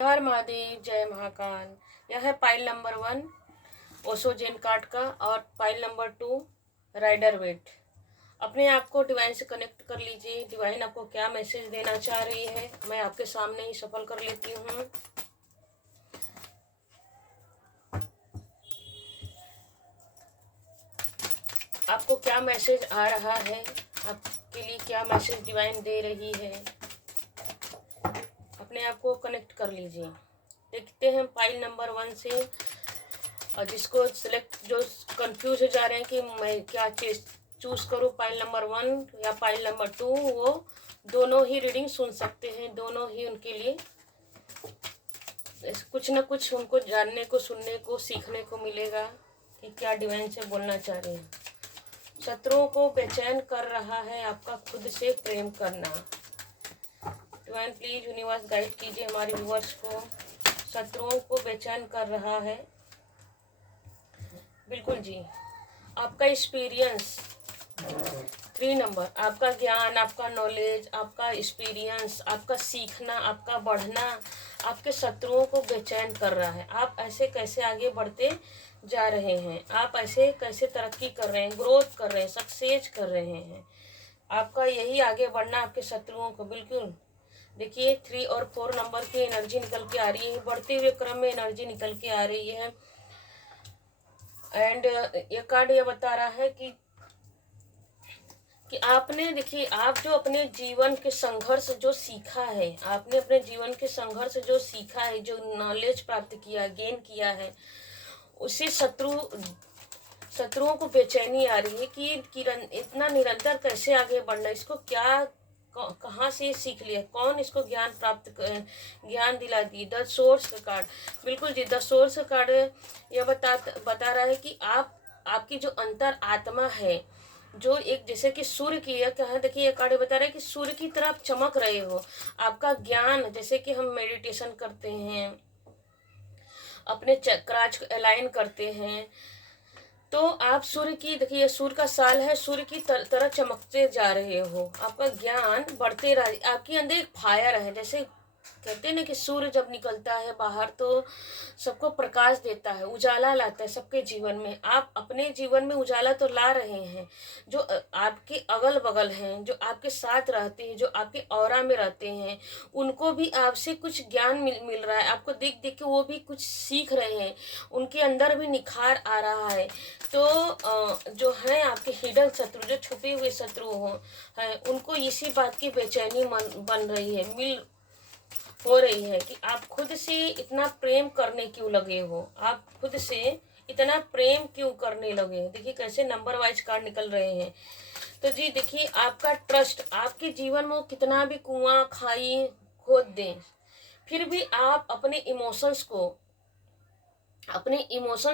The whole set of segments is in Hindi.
हर महादेव, जय महाकाल। यह है पाइल नंबर 1 ओसोजेन कार्ड का और पाइल नंबर 2 राइडर वेट। अपने आप को डिवाइन से कनेक्ट कर लीजिए। डिवाइन आपको क्या मैसेज देना चाह रही है, मैं आपके सामने ही सफल कर लेती हूँ। आपको क्या मैसेज आ रहा है, आपके लिए क्या मैसेज डिवाइन दे रही है, अपने आप को कनेक्ट कर लीजिए। देखते हैं पाइल नंबर 1 से। और जिसको सिलेक्ट, जो कंफ्यूज हो जा रहे हैं कि मैं क्या चीज चूज करूँ, पाइल नंबर 1 या पाइल नंबर 2, वो दोनों ही रीडिंग सुन सकते हैं। दोनों ही उनके लिए कुछ ना कुछ उनको जानने को, सुनने को, सीखने को मिलेगा कि क्या डिवाइन से बोलना चाह रहे हैं। शत्रुओं को बेचैन कर रहा है आपका खुद से प्रेम करना। डिवाइन प्लीज यूनिवर्स गाइड कीजिए हमारे व्यूअर्स को। शत्रुओं को बेचैन कर रहा है, बिल्कुल जी। आपका एक्सपीरियंस 3 नंबर, आपका ज्ञान, आपका नॉलेज, आपका एक्सपीरियंस, आपका सीखना, आपका बढ़ना आपके शत्रुओं को बेचैन कर रहा है। आप ऐसे कैसे आगे बढ़ते जा रहे हैं, आप ऐसे कैसे तरक्की कर रहे हैं, ग्रोथ कर रहे हैं, सक्सेस कर रहे हैं। आपका यही आगे बढ़ना आपके शत्रुओं को बिल्कुल। देखिए 3 और 4 नंबर की एनर्जी निकल के आ रही है, बढ़ते हुए क्रम में एनर्जी निकल के आ रही है। एंड ये कार्ड ये बता रहा है कि आपने, देखिए, आप जो अपने जीवन के संघर्ष जो सीखा है, आपने अपने जीवन के संघर्ष जो सीखा है, जो नॉलेज प्राप्त किया, गेन किया है, उसी शत्रुओं को बेचैनी आ रही है कि इतना निरंतर कैसे आगे बढ़ना, इसको क्या कहाँ से सीख लिया, कौन इसको ज्ञान दिला दी। द सोर्स का कार्ड, बिल्कुल जी, द सोर्स का कार्ड यह बता रहा है कि आपकी जो अंतर आत्मा है, जो एक जैसे कि सूर्य की है, कहा, देखिए ये कार्ड बता रहा है कि सूर्य की तरह आप चमक रहे हो। आपका ज्ञान, जैसे कि हम मेडिटेशन करते हैं, अपने चक्रास को अलाइन करते हैं, तो आप सूर्य की, देखिए सूर्य का साल है, सूर्य की तरह चमकते जा रहे हो। आपका ज्ञान बढ़ते रहा, आपके अंदर एक फायर है। जैसे कहते हैं ना कि सूर्य जब निकलता है बाहर तो सबको प्रकाश देता है, उजाला लाता है सबके जीवन में। आप अपने जीवन में उजाला तो ला रहे हैं। जो आपके अगल बगल हैं, जो आपके साथ रहते हैं, जो आपके ऑरा में रहते हैं, उनको भी आपसे कुछ ज्ञान मिल रहा है। आपको देख देख के वो भी कुछ सीख रहे हैं, उनके अंदर भी निखार आ रहा है। तो जो है आपके हिडन शत्रु, जो छुपे हुए शत्रु हैं, उनको इसी बात की बेचैनी बन रही है, हो रही है कि आप खुद से इतना प्रेम करने क्यों लगे हो, आप खुद से इतना प्रेम क्यों करने लगे। देखिए कैसे नंबर वाइज कार्ड निकल रहे हैं। तो जी देखिए, आपका ट्रस्ट, आपके जीवन में कितना भी कुआं खाई खोद दें, फिर भी आप अपने इमोशंस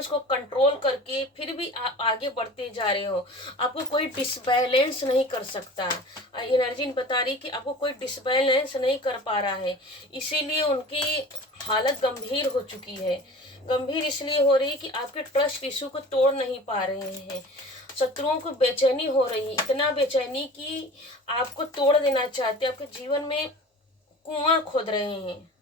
को कंट्रोल करके फिर भी आप आगे बढ़ते जा रहे हो। आपको कोई डिसबैलेंस नहीं कर सकता। एनर्जी बता रही कि आपको कोई डिसबैलेंस नहीं कर पा रहा है, इसीलिए उनकी हालत गंभीर हो चुकी है। गंभीर इसलिए हो रही है कि आपके ट्रस्ट इशू को तोड़ नहीं पा रहे हैं। शत्रुओं को बेचैनी हो रही, इतना बेचैनी कि आपको तोड़ देना चाहते, आपके जीवन में कुआं खोद रहे हैं,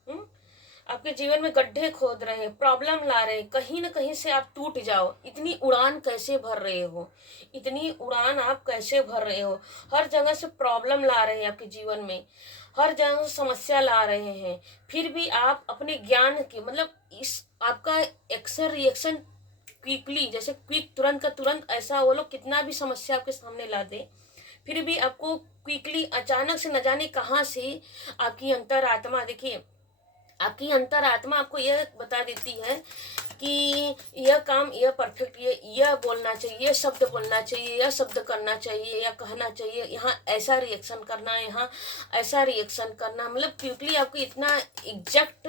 आपके जीवन में गड्ढे खोद रहे हैं, प्रॉब्लम ला रहे हैं, कहीं ना कहीं से आप टूट जाओ। इतनी उड़ान कैसे भर रहे हो, इतनी उड़ान आप कैसे भर रहे हो। हर जगह से प्रॉब्लम ला रहे हैं आपके जीवन में, हर जगह से समस्या ला रहे हैं, फिर भी आप अपने ज्ञान के, मतलब इस आपका एक्शन रिएक्शन क्विकली, जैसे क्विक, तुरंत का तुरंत, ऐसा वो लोग कितना भी समस्या आपके सामने ला दे, फिर भी आपको क्विकली, अचानक से न जाने कहाँ से आपकी अंतरात्मा, देखिए आपकी अंतरात्मा आपको यह बता देती है कि यह काम, यह परफेक्ट, यह बोलना चाहिए, यह शब्द बोलना चाहिए, यह शब्द करना चाहिए या कहना चाहिए, यहाँ ऐसा रिएक्शन करना, यहाँ ऐसा रिएक्शन करना। मतलब क्विकली आपको इतना एग्जैक्ट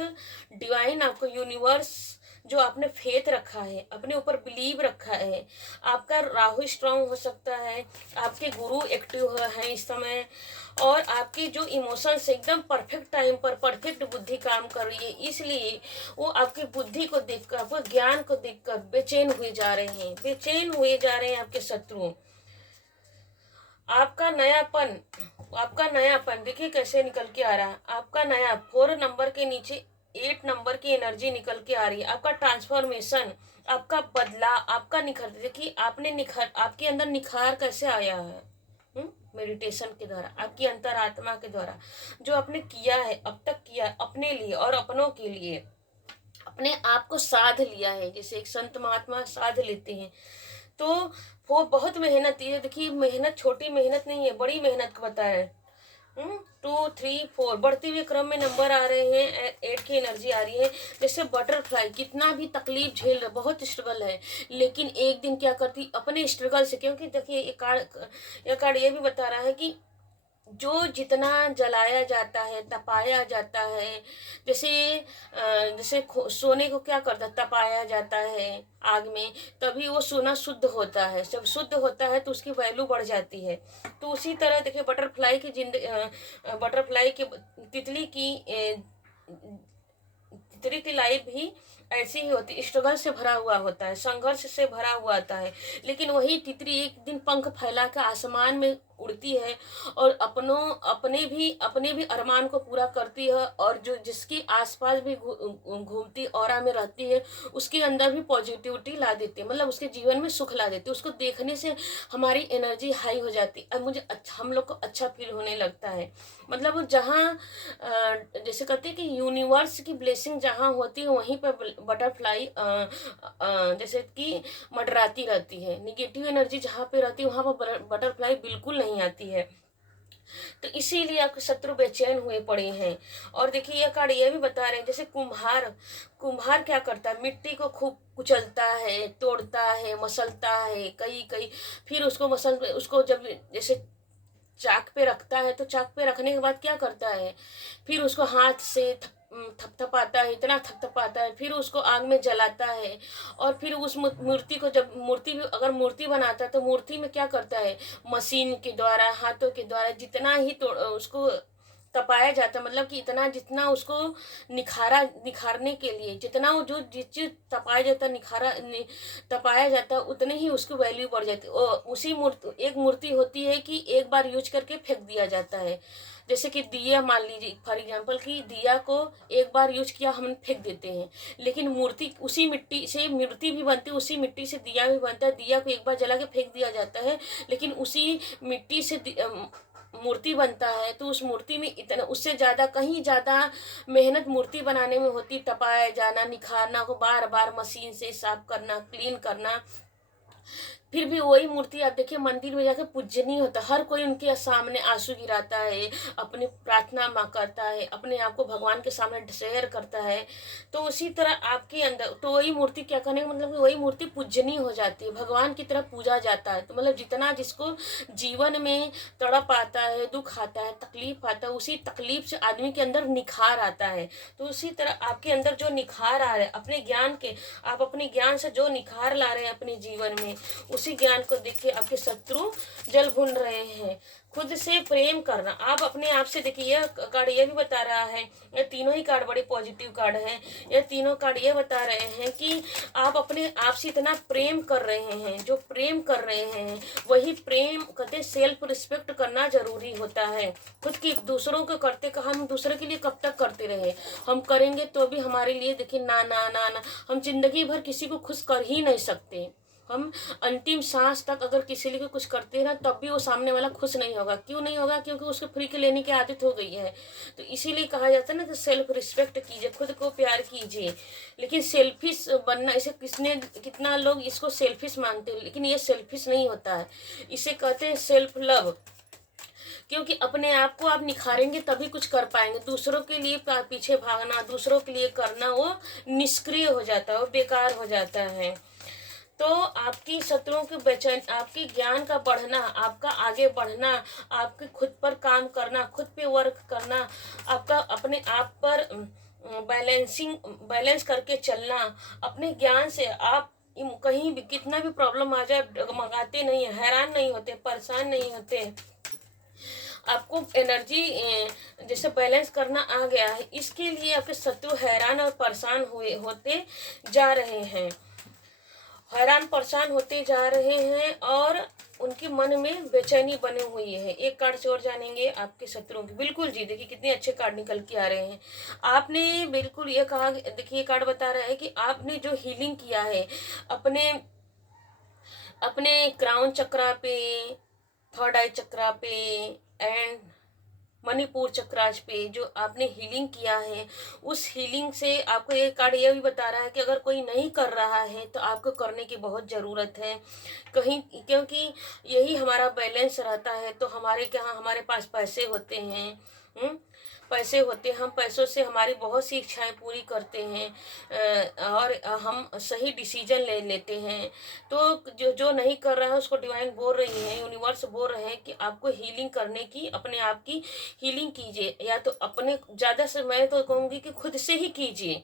डिवाइन, आपको यूनिवर्स, जो आपने फेथ रखा है, अपने ऊपर बिलीव रखा है, आपका राहु स्ट्रांग हो सकता है, आपके गुरु एक्टिव है इस समय, और आपकी जो इमोशंस एकदम परफेक्ट टाइम पर परफेक्ट बुद्धि काम कर रही है, इसलिए वो आपकी बुद्धि को देखकर, आपके ज्ञान को देखकर बेचैन हुए जा रहे हैं, बेचैन हुए जा रहे हैं आपके शत्रु। आपका नयापन देखिए कैसे निकल के आ रहा है। आपका नया 4 नंबर के नीचे 8 नंबर की एनर्जी निकल के आ रही है। आपका ट्रांसफॉर्मेशन, आपका बदला, आपका निखर, देखिए आपके अंदर निखार कैसे आया है। मेडिटेशन के द्वारा, आपकी अंतरात्मा के द्वारा जो आपने किया है, अब तक किया है अपने लिए और अपनों के लिए, अपने आप को साध लिया है। जैसे एक संत महात्मा साध लेते हैं, तो वो बहुत मेहनत है। देखिए मेहनत छोटी मेहनत नहीं है, बड़ी मेहनत को बता है। 2 3 4 बढ़ते हुए क्रम में नंबर आ रहे हैं, 8 की एनर्जी आ रही है। जैसे बटरफ्लाई कितना भी तकलीफ झेल रहे, बहुत स्ट्रगल है, लेकिन एक दिन क्या करती अपने स्ट्रगल से, क्योंकि देखिए ये कार्ड ये भी बता रहा है कि जो जितना जलाया जाता है, तपाया जाता है, जैसे सोने को क्या करता है, तपाया जाता है आग में, तभी वो सोना शुद्ध होता है। जब शुद्ध होता है तो उसकी वैल्यू बढ़ जाती है। तो उसी तरह देखिए बटरफ्लाई की तितली की लाइफ भी ऐसी ही होती, स्ट्रगल से भरा हुआ होता है, संघर्ष से भरा हुआ आता है। लेकिन वही तितली एक दिन पंख फैला कर आसमान में उड़ती है और अपने भी अरमान को पूरा करती है, और जो जिसके आसपास भी घूमती ऑरा में रहती है, उसके अंदर भी पॉजिटिविटी ला देती है, मतलब उसके जीवन में सुख ला देती है। उसको देखने से हमारी एनर्जी हाई हो जाती है, मुझे अच्छा, हम लोग को अच्छा फील होने लगता है। मतलब जहाँ जैसे कहते हैं कि यूनिवर्स की ब्लेसिंग जहाँ होती है, वहीं पर बटरफ्लाई जैसे कि मंडराती रहती है। निगेटिव एनर्जी जहाँ पे रहती है वहाँ पर बटरफ्लाई बिल्कुल नहीं आती है। तो इसीलिए आपके शत्रु बेचैन हुए पड़े हैं। और देखिए यह कार्ड ये भी बता रहे हैं, जैसे कुम्हार क्या करता है, मिट्टी को खूब कुचलता है, तोड़ता है, मसलता है, कई कई फिर उसको जब जैसे चाक पे रखता है, तो चाक पे रखने के बाद क्या करता है, फिर उसको हाथ से थपथपाता है, इतना थपथपाता है, फिर उसको आग में जलाता है। और फिर उस मूर्ति को, जब अगर मूर्ति बनाता है तो मूर्ति में क्या करता है, मशीन के द्वारा, हाथों के द्वारा जितना ही उसको तपाया जाता है, मतलब कि इतना जितना उसको निखारने के लिए जितना वो जो जिस चीज तपाया जाता है, तपाया जाता है, उतने ही उसकी वैल्यू बढ़ जाती है। और उसी एक मूर्ति होती है कि एक बार यूज करके फेंक दिया जाता है। जैसे कि दिया, मान लीजिए फॉर एग्जांपल कि दिया को एक बार यूज किया, हम फेंक देते हैं, लेकिन मूर्ति उसी मिट्टी से मूर्ति भी बनती है, उसी मिट्टी से दिया भी बनता है। दिया को एक बार जला के फेंक दिया जाता है, लेकिन उसी मिट्टी से मूर्ति बनता है। तो उस मूर्ति में इतना, उससे ज़्यादा कहीं ज़्यादा मेहनत मूर्ति बनाने में होती, तपाया जाना, निखारना को बार बार मशीन से साफ करना, क्लीन करना। फिर भी वही मूर्ति आप देखिए मंदिर में जाकर पूजनीय होता है, हर कोई उनके सामने आंसू गिराता है, अपनी प्रार्थना माँ करता है, अपने आप को भगवान के सामने शेयर करता है। तो उसी तरह आपके अंदर, तो वही मूर्ति क्या करने का मतलब कि वही मूर्ति पूजनीय हो जाती है, भगवान की तरह पूजा जाता है। तो मतलब जितना जिसको जीवन में तड़प आता है, दुख आता है, तकलीफ आता है, उसी तकलीफ से आदमी के अंदर निखार आता है। तो उसी तरह आपके अंदर जो निखार आ रहा है अपने ज्ञान के, आप अपने ज्ञान से जो निखार ला रहे हैं अपने जीवन में, उसी ज्ञान को देख के आपके शत्रु जल भुन रहे हैं। खुद से प्रेम करना, आप अपने आप से देखिए, यह कार्ड ये भी बता रहा है, ये तीनों ही कार्ड बड़े पॉजिटिव कार्ड हैं। ये तीनों कार्ड ये बता रहे हैं कि आप अपने आप से इतना प्रेम कर रहे हैं, जो प्रेम कर रहे हैं वही प्रेम कहते, सेल्फ रिस्पेक्ट करना जरूरी होता है। खुद की, दूसरों को करते कहा, हम दूसरे के लिए कब तक करते रहे, हम करेंगे तो भी हमारे लिए देखिए ना ना ना ना, हम जिंदगी भर किसी को खुश कर ही नहीं सकते। हम अंतिम सांस तक अगर किसी लिए कुछ करते हैं ना, तब भी वो सामने वाला खुश नहीं होगा। क्यों नहीं होगा, क्योंकि उसको फ्री के लेने की आदत हो गई है। तो इसीलिए कहा जाता है ना कि सेल्फ रिस्पेक्ट कीजिए, खुद को प्यार कीजिए। लेकिन सेल्फिश बनना, इसे कितना लोग इसको सेल्फिश मानते हैं, लेकिन ये सेल्फिश नहीं होता है, इसे कहते हैं सेल्फ लव। क्योंकि अपने आप को आप निखारेंगे तभी कुछ कर पाएंगे। दूसरों के लिए पीछे भागना, दूसरों के लिए करना, वो निष्क्रिय हो जाता है, वो बेकार हो जाता है। तो आपकी शत्रुओं की बेचैन, आपकी ज्ञान का बढ़ना, आपका आगे बढ़ना, आपके खुद पर काम करना, खुद पे वर्क करना, आपका अपने आप पर बैलेंस करके चलना, अपने ज्ञान से आप कहीं भी कितना भी प्रॉब्लम आ जाए डगमगाते नहीं है, हैरान नहीं होते, परेशान नहीं होते। आपको एनर्जी जैसे बैलेंस करना आ गया है, इसके लिए आपके शत्रु हैरान और परेशान होते जा रहे हैं। हैरान परेशान होते जा रहे हैं और उनके मन में बेचैनी बनी हुई है। एक कार्ड से और जानेंगे आपके शत्रुओं की। बिल्कुल जी, देखिए कितने अच्छे कार्ड निकल के आ रहे हैं। आपने बिल्कुल ये कहा, देखिए ये कार्ड बता रहा है कि आपने जो हीलिंग किया है अपने अपने क्राउन चक्रा पे, थर्ड आई चक्रा पे एंड मणिपुर चक्राज पे जो आपने हीलिंग किया है, उस हीलिंग से आपको ये कार्ड ये भी बता रहा है कि अगर कोई नहीं कर रहा है तो आपको करने की बहुत ज़रूरत है कहीं, क्योंकि यही हमारा बैलेंस रहता है। तो हमारे यहाँ हमारे पास पैसे होते हैं, पैसे होते हैं, हम पैसों से हमारी बहुत सी इच्छाएं पूरी करते हैं और हम सही डिसीजन ले लेते हैं। तो जो जो नहीं कर रहा है उसको डिवाइन बोल रही है, यूनिवर्स बोल रहे हैं कि आपको हीलिंग करने की, अपने आप की हीलिंग कीजिए। या तो अपने ज़्यादा से मैं तो कहूँगी कि खुद से ही कीजिए,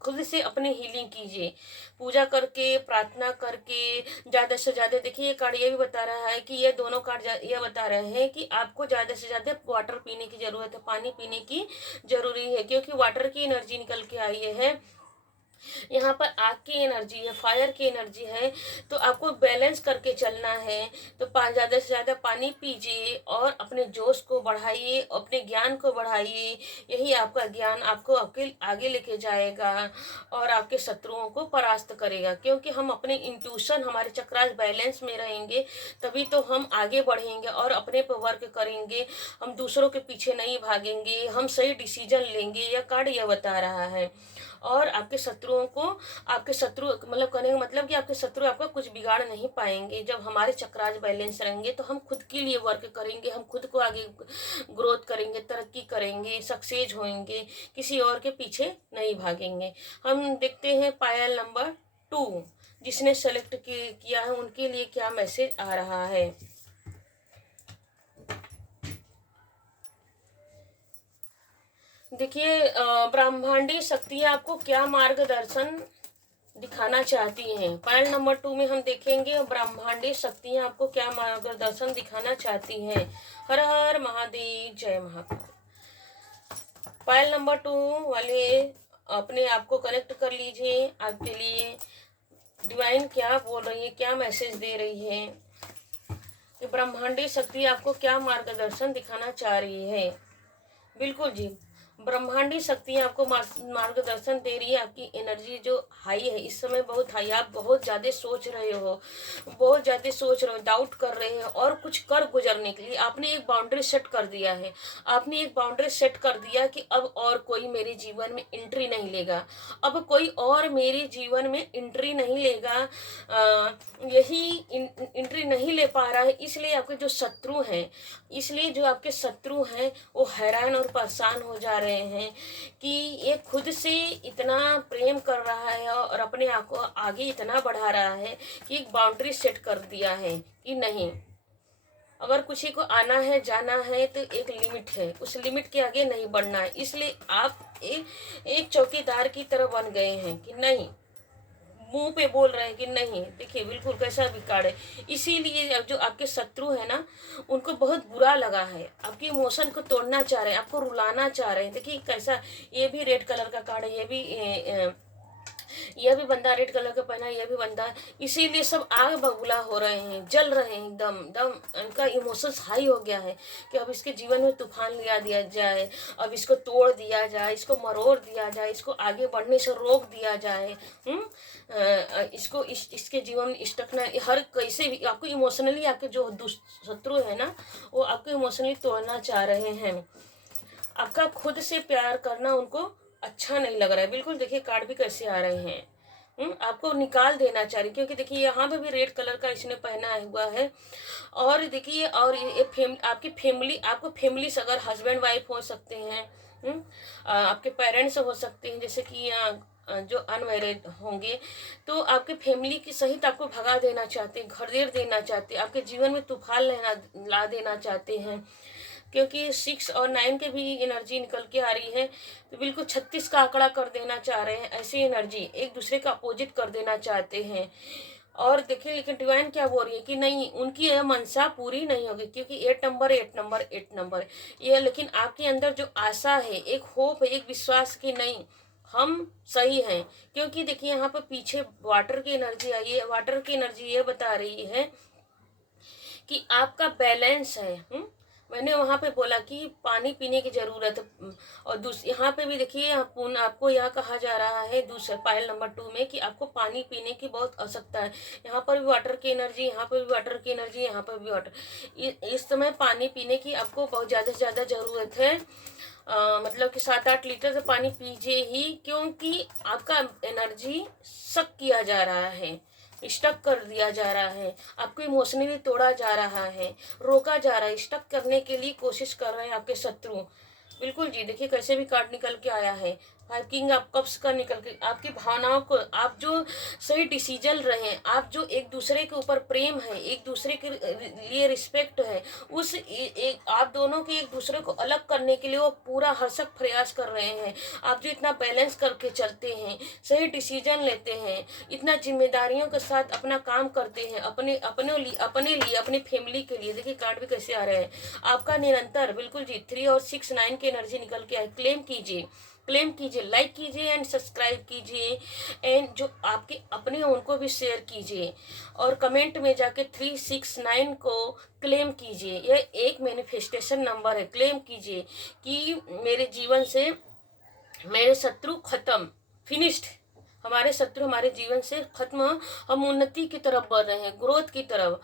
खुद से अपनी हीलिंग कीजिए, पूजा करके, प्रार्थना करके ज़्यादा से ज़्यादा। देखिए ये कार्ड ये भी बता रहा है कि ये दोनों कार्ड ये बता रहे हैं कि आपको ज़्यादा से ज़्यादा वाटर पीने की ज़रूरत है, पानी पीने की ज़रूरी है, क्योंकि वाटर की एनर्जी निकल के आई है। यहाँ पर आग की एनर्जी है, फायर की एनर्जी है, तो आपको बैलेंस करके चलना है। तो ज़्यादा से ज़्यादा पानी पीजिए और अपने जोश को बढ़ाइए, अपने ज्ञान को बढ़ाइए। यही आपका ज्ञान आपको आपके आगे लेके जाएगा और आपके शत्रुओं को परास्त करेगा, क्योंकि हम अपने इंट्यूशन, हमारे चक्रास बैलेंस में रहेंगे तभी तो हम आगे बढ़ेंगे और अपने पर वर्क करेंगे। हम दूसरों के पीछे नहीं भागेंगे, हम सही डिसीजन लेंगे। यह कार्ड यह बता रहा है। और आपके शत्रुओं को, आपके शत्रु मतलब कहने का मतलब कि आपके शत्रु आपका कुछ बिगाड़ नहीं पाएंगे। जब हमारे चक्राज बैलेंस रहेंगे तो हम खुद के लिए वर्क करेंगे, हम खुद को आगे ग्रोथ करेंगे, तरक्की करेंगे, सक्सेस होंगे, किसी और के पीछे नहीं भागेंगे। हम देखते हैं पायल नंबर 2 जिसने सेलेक्ट किया है, उनके लिए क्या मैसेज आ रहा है। देखिए ब्रह्मांडी शक्ति आपको क्या मार्गदर्शन दिखाना चाहती हैं। पायल नंबर 2 में हम देखेंगे ब्रह्मांडी शक्तियाँ आपको क्या मार्गदर्शन दिखाना चाहती हैं। हर हर महादेव, जय महाकाल। पायल नंबर 2 वाले अपने आप को कनेक्ट कर लीजिए। आपके लिए डिवाइन क्या बोल रही है, क्या मैसेज दे रही है, कि ब्रह्मांडी शक्ति आपको क्या मार्गदर्शन दिखाना चाह रही है। बिल्कुल जी, ब्रह्मांडी शक्तियाँ आपको मार्गदर्शन दे रही है। आपकी एनर्जी जो हाई है इस समय बहुत हाई, आप बहुत ज़्यादा सोच रहे हो, बहुत ज़्यादा सोच रहे हो, डाउट कर रहे हो और कुछ कर गुजरने के लिए आपने एक बाउंड्री सेट कर दिया है। आपने एक बाउंड्री सेट कर दिया कि अब और कोई मेरे जीवन में एंट्री नहीं लेगा, अब कोई और मेरे जीवन में एंट्री नहीं लेगा। यही एंट्री नहीं ले पा रहा है, इसलिए आपके जो शत्रु हैं, इसलिए जो आपके शत्रु हैं वो हैरान और परेशान हो जा रहे हैं कि ये खुद से इतना प्रेम कर रहा है और अपने आप को आगे इतना बढ़ा रहा है कि एक बाउंड्री सेट कर दिया है कि नहीं, अगर किसी को आना है, जाना है तो एक लिमिट है, उस लिमिट के आगे नहीं बढ़ना है। इसलिए आप एक चौकीदार की तरह बन गए हैं कि नहीं, मुंह पे बोल रहे हैं कि नहीं। देखिए बिल्कुल कैसा बिगाड़ है। इसीलिए अब जो आपके शत्रु है ना, उनको बहुत बुरा लगा है, आपके इमोशन को तोड़ना चाह रहे हैं, आपको रुलाना चाह रहे हैं। देखिए कैसा, ये भी रेड कलर का कार्ड है, यह भी बंदा रेड कलर का पहना है, यह भी बंदा, इसीलिए सब आग बबूला हो रहे हैं, जल रहे हैं एकदम दम। इनका इमोशंस हाई हो गया है कि अब इसके जीवन में तूफान लिया दिया जाए, अब इसको तोड़ दिया जाए, इसको मरोड़ दिया जाए, इसको आगे बढ़ने से रोक दिया जाए। इसको इसके जीवन में स्टक ना, हर कैसे भी आपको इमोशनली, आपके जो शत्रु है ना वो आपको इमोशनली तोड़ना चाह रहे हैं। आपका खुद से प्यार करना उनको अच्छा नहीं लग रहा है। बिल्कुल देखिए कार्ड भी कैसे आ रहे हैं, आपको निकाल देना चाह रही, क्योंकि देखिए यहाँ पे भी रेड कलर का इसने पहना हुआ है। और देखिए और ये आपकी फैमिली, आपको फैमिली से अगर हस्बैंड वाइफ हो सकते हैं, आपके पेरेंट्स हो सकते हैं, जैसे कि जो अनमैरिड होंगे, तो आपके फैमिली की सहित आपको भगा देना चाहते हैं, घरेर देना चाहते हैं, आपके जीवन में तूफान ला देना चाहते हैं। क्योंकि 6 और 9 के भी एनर्जी निकल के आ रही है, तो बिल्कुल 36 का आंकड़ा कर देना चाह रहे हैं। ऐसी एनर्जी एक दूसरे का अपोजिट कर देना चाहते हैं। और देखिए लेकिन डिवाइन क्या बोल रही है कि नहीं, उनकी यह मनसा पूरी नहीं होगी, क्योंकि 8 नंबर 8 नंबर 8 नंबर ये, लेकिन आपके अंदर जो आशा है, एक होप है, एक विश्वास की नहीं, हम सही हैं। क्योंकि देखिए यहाँ पर पीछे वाटर की एनर्जी आई है। वाटर की एनर्जी ये बता रही है कि आपका बैलेंस है। मैंने वहाँ पे बोला कि पानी पीने की ज़रूरत है। और यहाँ पे भी देखिए आपको यह कहा जा रहा है दूसरे पायल नंबर 2 में कि आपको पानी पीने की बहुत आवश्यकता है। यहाँ पर भी वाटर की एनर्जी, यहाँ पर भी वाटर की एनर्जी, यहाँ पर भी वाटर। इस समय पानी पीने की आपको बहुत ज़्यादा से ज़्यादा ज़रूरत है। मतलब कि 7-8 लीटर से पानी पीजिए ही, क्योंकि आपका एनर्जी सक किया जा रहा है, स्टक कर दिया जा रहा है, आपको इमोशनली तोड़ा जा रहा है, रोका जा रहा है, स्टक करने के लिए कोशिश कर रहे हैं आपके शत्रु। बिल्कुल जी, देखिए कैसे भी कार्ड निकल के आया है। 5 किंग ऑफ कप्स का निकल के, आपकी भावनाओं को, आप जो सही डिसीजन रहे, आप जो एक दूसरे के ऊपर प्रेम है, एक दूसरे के लिए रिस्पेक्ट है, उस एक आप दोनों के एक दूसरे को अलग करने के लिए वो पूरा हरसक प्रयास कर रहे हैं। आप जो इतना बैलेंस करके चलते हैं, सही डिसीजन लेते हैं, इतना जिम्मेदारियों के साथ अपना काम करते हैं, अपने लिए अपनी फैमिली के लिए। देखिए कार्ड भी कैसे आ रहे हैं, आपका निरंतर। बिल्कुल जी, 3 और 6 9 की एनर्जी निकल के आए। क्लेम कीजिए, क्लेम कीजिए, लाइक कीजिए एंड सब्सक्राइब कीजिए, एंड जो आपके अपने हैं उनको भी शेयर कीजिए, और कमेंट में जाके 369 को क्लेम कीजिए। यह एक मैनिफेस्टेशन नंबर है। क्लेम कीजिए कि मेरे जीवन से मेरे शत्रु खत्म, फिनिश्ड। हमारे शत्रु हमारे जीवन से खत्म, हम उन्नति की तरफ बढ़ रहे हैं, ग्रोथ की तरफ।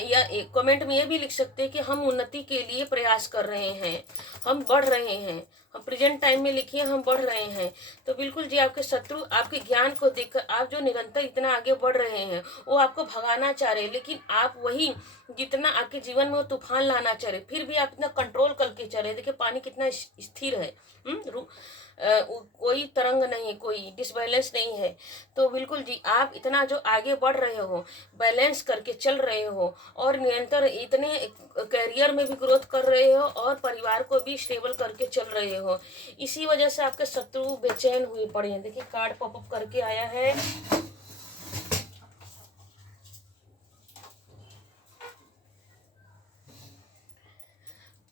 या एक कमेंट में ये भी लिख सकते हैं कि हम उन्नति के लिए प्रयास कर रहे हैं, हम बढ़ रहे हैं। हम प्रेजेंट टाइम में लिखिए हम बढ़ रहे हैं। तो बिल्कुल जी, आपके शत्रु आपके ज्ञान को देखकर, आप जो निरंतर इतना आगे बढ़ रहे हैं, वो आपको भगाना चाह रहे हैं, लेकिन आप वही जितना आपके जीवन में वो तूफान लाना चाह रहे, फिर भी आप इतना कंट्रोल करके चले। देखिए पानी कितना स्थिर है, कोई तरंग नहीं, कोई डिसबैलेंस नहीं है। तो बिल्कुल जी, आप इतना जो आगे बढ़ रहे हो, बैलेंस करके चल रहे हो, और निरंतर इतने करियर में भी ग्रोथ कर रहे हो, और परिवार को भी स्टेबल करके चल रहे हो। इसी वजह से आपके शत्रु बेचैन हुए पड़े हैं। देखिए कार्ड पॉपअप करके आया है।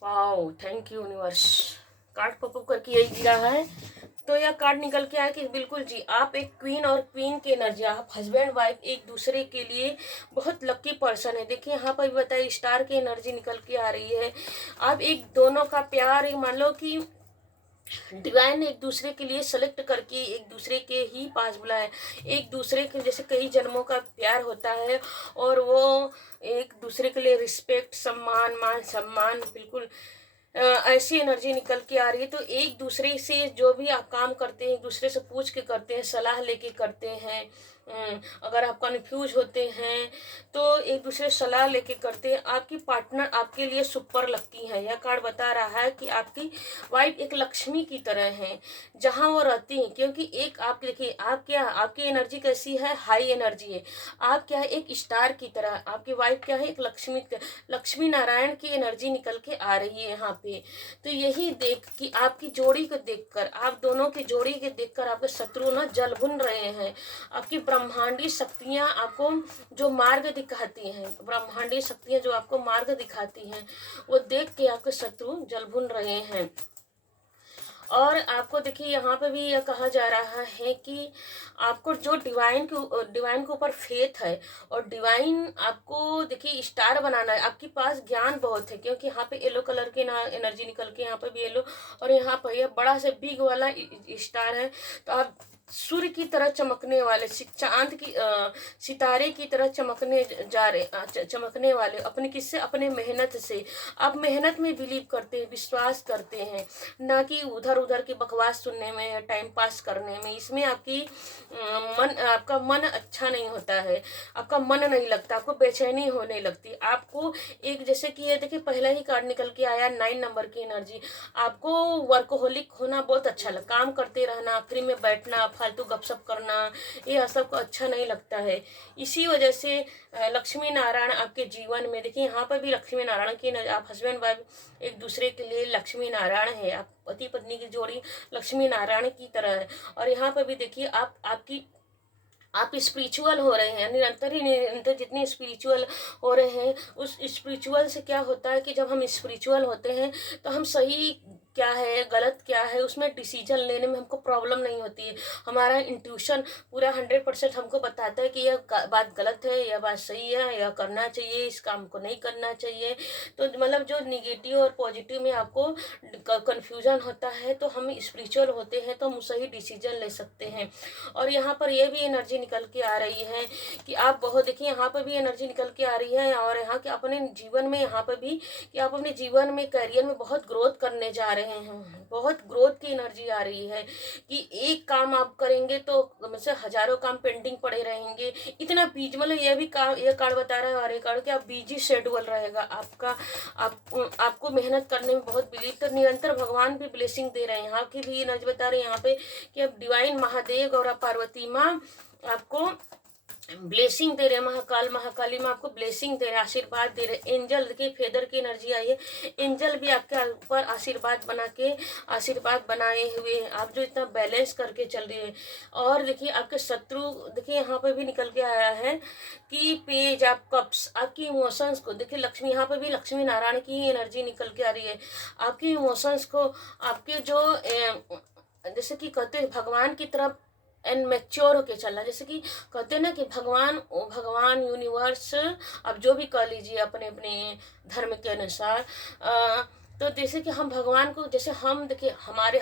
Wow, thank you universe. Card popup करके यही दिया है। तो यह कार्ड निकल के आया कि बिल्कुल जी, आप एक क्वीन और क्वीन की एनर्जी, आप हस्बैंड वाइफ एक दूसरे के लिए बहुत लकी पर्सन है। देखिए यहाँ पर भी बताइए स्टार की एनर्जी निकल के आ रही है। आप एक दोनों का प्यार, मान लो कि डिवाइन ने एक दूसरे के लिए सेलेक्ट करके एक दूसरे के ही पास बुलाया। एक दूसरे के जैसे कई जन्मों का प्यार होता है, और वो एक दूसरे के लिए रिस्पेक्ट, सम्मान, मान सम्मान, बिल्कुल ऐसी एनर्जी निकल के आ रही है। तो एक दूसरे से जो भी आप काम करते हैं, एक दूसरे से पूछ के करते हैं, सलाह लेके करते हैं। अगर आप कन्फ्यूज होते हैं तो एक दूसरे से सलाह लेके करते हैं। आपकी पार्टनर आपके लिए सुपर लकी है। यह कार्ड बता रहा है कि आपकी वाइफ एक लक्ष्मी की तरह है जहाँ वो रहती हैं। क्योंकि एक आप देखिए, आप क्या, आपकी एनर्जी कैसी है, हाई एनर्जी है। आप क्या है, एक स्टार की तरह। आपकी वाइफ क्या है, एक लक्ष्मी नारायण की एनर्जी निकल के आ रही है यहाँ पे। तो यही देख कि आपकी जोड़ी को देखकर, आप दोनों की जोड़ी के देखकर आपके शत्रु ना जल भुन रहे हैं। आपकी ब्रह्मांडी शक्तियां आपको जो मार्ग दिखाती हैं, ब्रह्मांडी शक्तियां जो आपको मार्ग दिखाती हैं, वो देख के आपके शत्रु जल भुन रहे हैं। और आपको देखिए यहाँ पे भी यह कहा जा रहा है कि आपको जो डिवाइन के ऊपर फेथ है, और डिवाइन आपको देखिए स्टार बनाना है। आपके पास ज्ञान बहुत है, क्योंकि यहाँ पे येलो कलर की ना एनर्जी निकल के, यहाँ पे भी येलो, और यहाँ पर यह बड़ा से बिग वाला स्टार है। तो आप सूर्य की तरह चमकने वाले, चांद की सितारे की तरह चमकने जा रहे, चमकने वाले अपने किससे, अपने मेहनत से। आप मेहनत में बिलीव करते हैं, विश्वास करते हैं, ना कि उधर उधर की बकवास सुनने में, टाइम पास करने में। इसमें आपका मन अच्छा नहीं होता है, आपका मन नहीं लगता, आपको बेचैनी होने लगती। आपको एक जैसे कि ये देखिए पहला ही कार्ड निकल के आया 9 नंबर की एनर्जी। आपको वर्कोहोलिक होना बहुत अच्छा लगता, काम करते रहना, फ्री में बैठना, फालतू गपशप करना, ये सबको अच्छा नहीं लगता है। इसी वजह से लक्ष्मी नारायण आपके जीवन में, देखिए यहाँ पर भी लक्ष्मी नारायण की, आप हस्बैंड वाइफ एक दूसरे के लिए लक्ष्मी नारायण है। आप पति पत्नी की जोड़ी लक्ष्मी नारायण की तरह है। और यहाँ पर भी देखिए आप स्पिरिचुअल हो रहे हैं, निरंतर जितने स्पिरिचुअल हो रहे हैं, उस स्पिरिचुअल से क्या होता है कि जब हम स्पिरिचुअल होते हैं तो हम सही क्या है, गलत क्या है, उसमें डिसीजन लेने में हमको प्रॉब्लम नहीं होती है। हमारा इंट्यूशन पूरा 100% हमको बताता है कि यह बात गलत है, यह बात सही है, यह करना चाहिए, इस काम को नहीं करना चाहिए। तो मतलब जो निगेटिव और पॉजिटिव में आपको कन्फ्यूजन होता है, तो हम स्पिरिचुअल होते हैं तो हम सही डिसीजन ले सकते हैं। और यहाँ पर यह भी एनर्जी निकल के आ रही है कि आप बहुत देखिए, यहाँ पर भी एनर्जी निकल के आ रही है, और यहाँ के अपने जीवन में, यहाँ पर भी कि आप अपने जीवन में, करियर में बहुत ग्रोथ करने जा रहे हैं। बहुत ग्रोथ की एनर्जी आ रही है कि एक काम आप करेंगे तो मुझसे हजारों काम पेंडिंग पड़े रहेंगे। इतना बीज मतलब यह भी काम, यह कार्ड बता रहा है और ये कार्ड कि आप बिजी शेड्यूल रहेगा आपका। आपको मेहनत करने में बहुत बिलीव, तो निरंतर भगवान भी ब्लेसिंग दे रहे हैं। यहाँ की भी एनर्जी बता रहे हैं यहाँ पे कि अब डिवाइन महादेव और पार्वती माँ आपको ब्लेसिंग दे रहे, महाकाल महाकाली में आपको ब्लेसिंग दे रहे, आशीर्वाद दे रहे। एंजल देखिए, फेदर की एनर्जी आई है, एंजल भी आपके ऊपर आशीर्वाद बना के, आशीर्वाद बनाए हुए आप जो इतना बैलेंस करके चल रहे हैं। और देखिए आपके शत्रु, देखिए यहाँ पे भी निकल के आया है कि पेज आप कप्स, आपकी इमोशंस को देखिए, लक्ष्मी, यहाँ पे भी लक्ष्मी नारायण की एनर्जी निकल के आ रही है। आपकी इमोशंस को, आपके जो जैसे कि कहते हैं भगवान की तरफ एंड मैच्योर होके चलना, जैसे कि कहते हैं ना कि भगवान यूनिवर्स, अब जो भी कह लीजिए अपने अपने धर्म के अनुसार, तो जैसे कि हम भगवान को, जैसे हम देखिए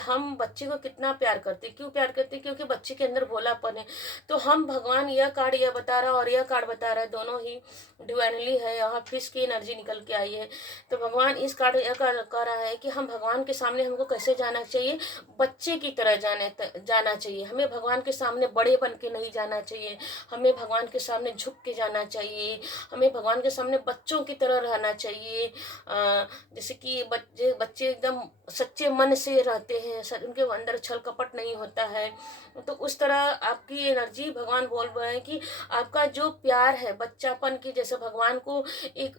हम बच्चे को कितना प्यार करते हैं, क्यों प्यार करते हैं, क्योंकि बच्चे के अंदर भोलापन है। तो हम भगवान, यह कार्ड यह बता रहा है और यह कार्ड बता रहा है, दोनों ही डिवाइनली है। यहाँ फिश की एनर्जी निकल के आई है, तो भगवान इस कार्ड यह कह रहा है कि हम भगवान के सामने हमको कैसे जाना चाहिए, बच्चे की तरह जाना चाहिए। हमें भगवान के सामने बड़े बन के नहीं जाना चाहिए, हमें भगवान के सामने झुक के जाना चाहिए, हमें भगवान के सामने बच्चों की तरह रहना चाहिए। जैसे कि बच्चे एकदम सच्चे मन से रहते हैं, उनके अंदर छल कपट नहीं होता है। तो उस तरह आपकी एनर्जी, भगवान बोल रहे हैं कि आपका जो प्यार है बच्चापन की, जैसे भगवान को एक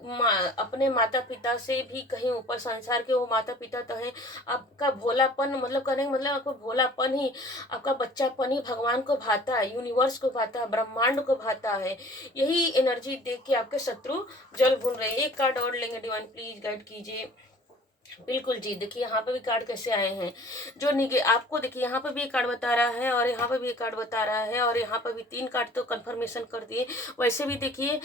अपने माता पिता से भी कहीं ऊपर, संसार के वो माता पिता तो है, आपका भोलापन, मतलब कहने का मतलब आपको भोलापन ही, आपका बच्चापन ही भगवान को भाता है, यूनिवर्स को भाता है, ब्रह्मांड को भाता है। यही एनर्जी देख के आपके शत्रु जल भून रहे हैं। एक कार्ड और लेंगे, डिवाइन प्लीज गाइड कीजिए। बिल्कुल जी, देखिए यहाँ पे भी कार्ड कैसे आए हैं, जो निगे आपको देखिए यहाँ पे भी एक कार्ड बता रहा है और यहाँ पे भी एक कार्ड बता रहा है, और यहाँ पे भी 3 कार्ड तो कंफर्मेशन कर दिए। वैसे भी देखिए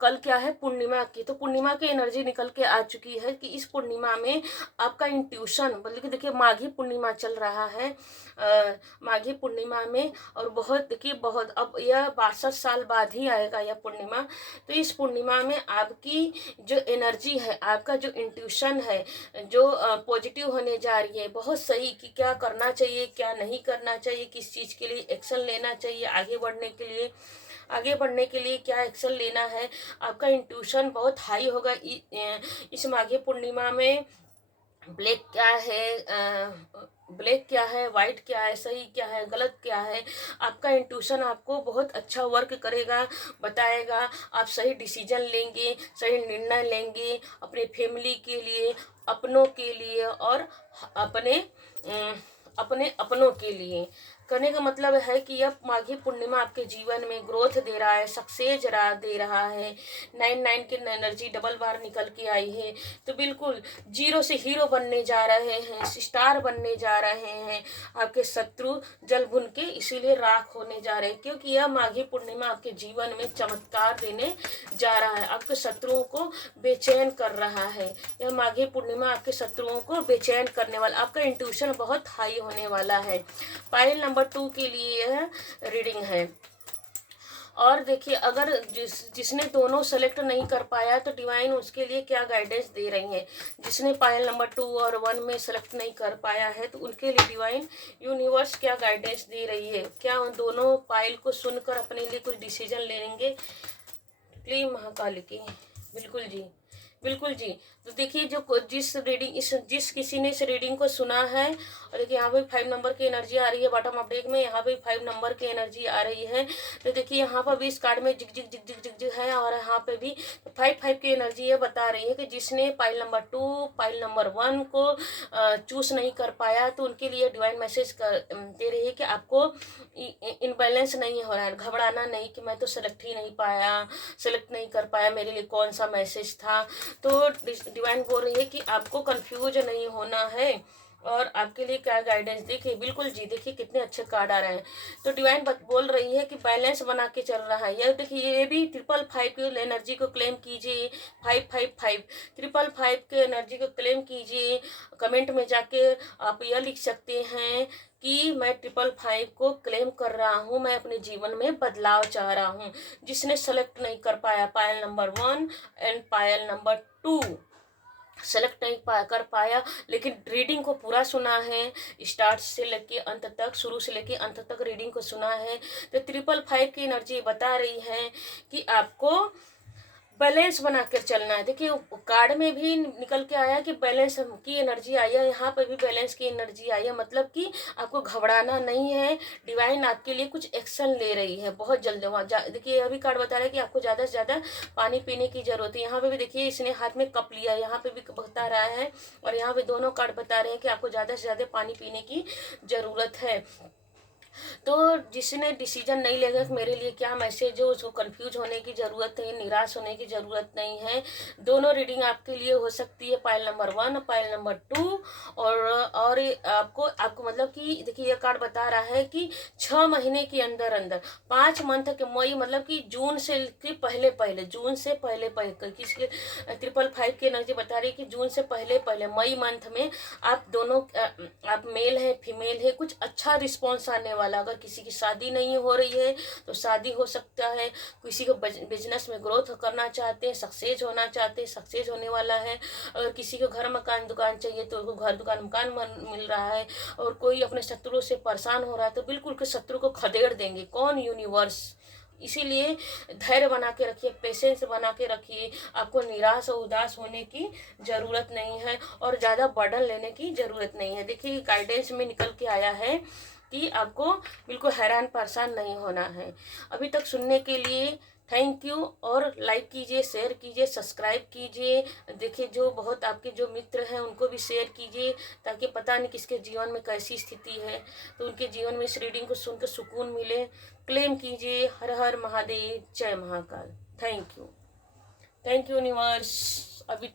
कल क्या है, पूर्णिमा की, तो पूर्णिमा की एनर्जी निकल के आ चुकी है कि इस पूर्णिमा में आपका इंट्यूशन, बल्कि कि देखिए माघी पूर्णिमा चल रहा है, माघी पूर्णिमा में, और बहुत देखिए बहुत, अब यह 62 साल बाद ही आएगा यह पूर्णिमा। तो इस पूर्णिमा में आपकी जो एनर्जी है, आपका जो इंट्यूशन है, जो पॉजिटिव होने जा रही है, बहुत सही, कि क्या करना चाहिए, क्या नहीं करना चाहिए, किस चीज़ के लिए एक्शन लेना चाहिए, आगे बढ़ने के लिए क्या एक्शन लेना है। आपका इंट्यूशन बहुत हाई होगा इस माघी पूर्णिमा में। ब्लैक क्या है, ब्लैक क्या है, वाइट क्या है, सही क्या है, गलत क्या है, आपका इंट्यूशन आपको बहुत अच्छा वर्क करेगा, बताएगा। आप सही डिसीजन लेंगे, सही निर्णय लेंगे अपने फैमिली के लिए, अपनों के लिए, और अपने अपने अपनों के लिए। करने का मतलब है कि यह माघी पूर्णिमा आपके जीवन में ग्रोथ दे रहा है, सक्सेस दे रहा है। 9 की एनर्जी डबल बार निकल के आई है, तो बिल्कुल जीरो से हीरो बनने जा रहे हैं, स्टार बनने जा रहे हैं। आपके शत्रु जल भुन के इसीलिए राख होने जा रहे हैं, क्योंकि यह माघी पूर्णिमा आपके जीवन में चमत्कार देने जा रहा है, आपके शत्रुओं को बेचैन कर रहा है। यह माघी पूर्णिमा आपके शत्रुओं को बेचैन करने वाला, आपका इंट्यूशन बहुत हाई होने वाला है। पाइल नंबर 2 के लिए यह रीडिंग है। और देखिए अगर जिसने दोनों सेलेक्ट नहीं कर पाया, तो डिवाइन उसके लिए क्या गाइडेंस दे रही है। जिसने पायल नंबर 2 और 1 में सेलेक्ट नहीं कर पाया है, तो उनके लिए डिवाइन यूनिवर्स क्या गाइडेंस दे रही है, क्या उन दोनों पायल को सुनकर अपने लिए कुछ डिसीजन लेंगे। प्लीज महाकाली की, बिल्कुल जी, बिल्कुल जी। तो देखिए जिस किसी ने इस रीडिंग को सुना है और देखिए यहाँ पे 5 नंबर की एनर्जी आ रही है बॉटम ऑफ डेक में, यहाँ पे 5 नंबर की एनर्जी आ रही है। तो देखिए यहाँ पर भी इस कार्ड में जिग जिग जिग जिग जिग जिग है, और यहाँ पे भी 5 की एनर्जी ये बता रही है कि जिसने पाइल नंबर 2 पाइल नंबर 1 को चूज नहीं कर पाया, तो उनके लिए डिवाइन मैसेज दे रही है कि आपको इनबैलेंस नहीं हो रहा है, घबराना नहीं कि मैं तो सेलेक्ट ही नहीं पाया, सेलेक्ट नहीं कर पाया, मेरे लिए कौन सा मैसेज था। तो डिवाइन बोल रही है कि आपको कंफ्यूज नहीं होना है, और आपके लिए क्या गाइडेंस। देखिए बिल्कुल जी, देखिए कितने अच्छे कार्ड आ रहे हैं। तो डिवाइन बोल रही है कि बैलेंस बना के चल रहा है। ये देखिए ये भी 555 की एनर्जी को क्लेम कीजिए, 555 555 के एनर्जी को क्लेम कीजिए। कमेंट में जाके आप यह लिख सकते हैं कि मैं 555 को क्लेम कर रहा हूँ, मैं अपने जीवन में बदलाव चाह रहा हूँ। जिसने सेलेक्ट नहीं कर पाया pile number 1 and pile number 2, select नहीं कर पाया, लेकिन रीडिंग को पूरा सुना है, स्टार्ट से लेके अंत तक, शुरू से लेके अंत तक रीडिंग को सुना है, तो 555 की एनर्जी बता रही है कि आपको बैलेंस बनाकर चलना है। देखिए कार्ड में भी निकल के आया कि बैलेंस की एनर्जी आई है, यहाँ पर भी बैलेंस की एनर्जी आई है, मतलब कि आपको घबराना नहीं है। डिवाइन आपके लिए कुछ एक्शन ले रही है बहुत जल्द। देखिए अभी कार्ड बता रहा है कि आपको ज़्यादा से ज़्यादा पानी पीने की जरूरत है। यहाँ पे भी देखिए इसने हाथ में कप लिया है, यहाँ पे भी बता रहा है, और यहाँ पे दोनों कार्ड बता रहे हैं कि आपको ज़्यादा से ज़्यादा पानी पीने की ज़रूरत है। तो जिसने डिसीजन नहीं लेगा कि मेरे लिए क्या मैसेज हो, उसको कंफ्यूज होने की ज़रूरत है, निराश होने की ज़रूरत नहीं है। दोनों रीडिंग आपके लिए हो सकती है, पाइल नंबर 1 और पाइल नंबर 2। और आपको मतलब कि देखिए ये कार्ड बता रहा है कि 6 महीने के अंदर अंदर 5 मंथ के मई, मतलब कि जून से के पहले पहले, जून से पहले पहले, किसके 555 की एनर्जी बता रही है कि जून से पहले पहले मई मंथ में आप दोनों, आप मेल है फीमेल है, कुछ अच्छा रिस्पॉन्स आने वाला। अगर किसी की शादी नहीं हो रही है तो शादी हो सकता है, किसी को बिजनेस में ग्रोथ करना चाहते हैं, सक्सेस होना चाहते हैं, सक्सेस होने वाला है। अगर किसी को घर मकान दुकान चाहिए तो उनको घर दुकान मकान मिल रहा है। और कोई अपने शत्रु से परेशान हो रहा है तो बिल्कुल के शत्रु को खदेड़ देंगे, कौन, यूनिवर्स। इसीलिए धैर्य बना के रखिए, पेशेंस बना के रखिए। आपको निराश और उदास होने की ज़रूरत नहीं है, और ज़्यादा बर्डन लेने की ज़रूरत नहीं है। देखिए गाइडेंस में निकल के आया है कि आपको बिल्कुल हैरान परेशान नहीं होना है। अभी तक सुनने के लिए थैंक यू, और लाइक कीजिए, शेयर कीजिए, सब्सक्राइब कीजिए। देखिए जो बहुत आपके जो मित्र हैं उनको भी शेयर कीजिए, ताकि पता नहीं किसके जीवन में कैसी स्थिति है, तो उनके जीवन में इस रीडिंग को सुनकर सुकून मिले। क्लेम कीजिए। हर हर महादेव, जय महाकाल। Thank you universe. अभी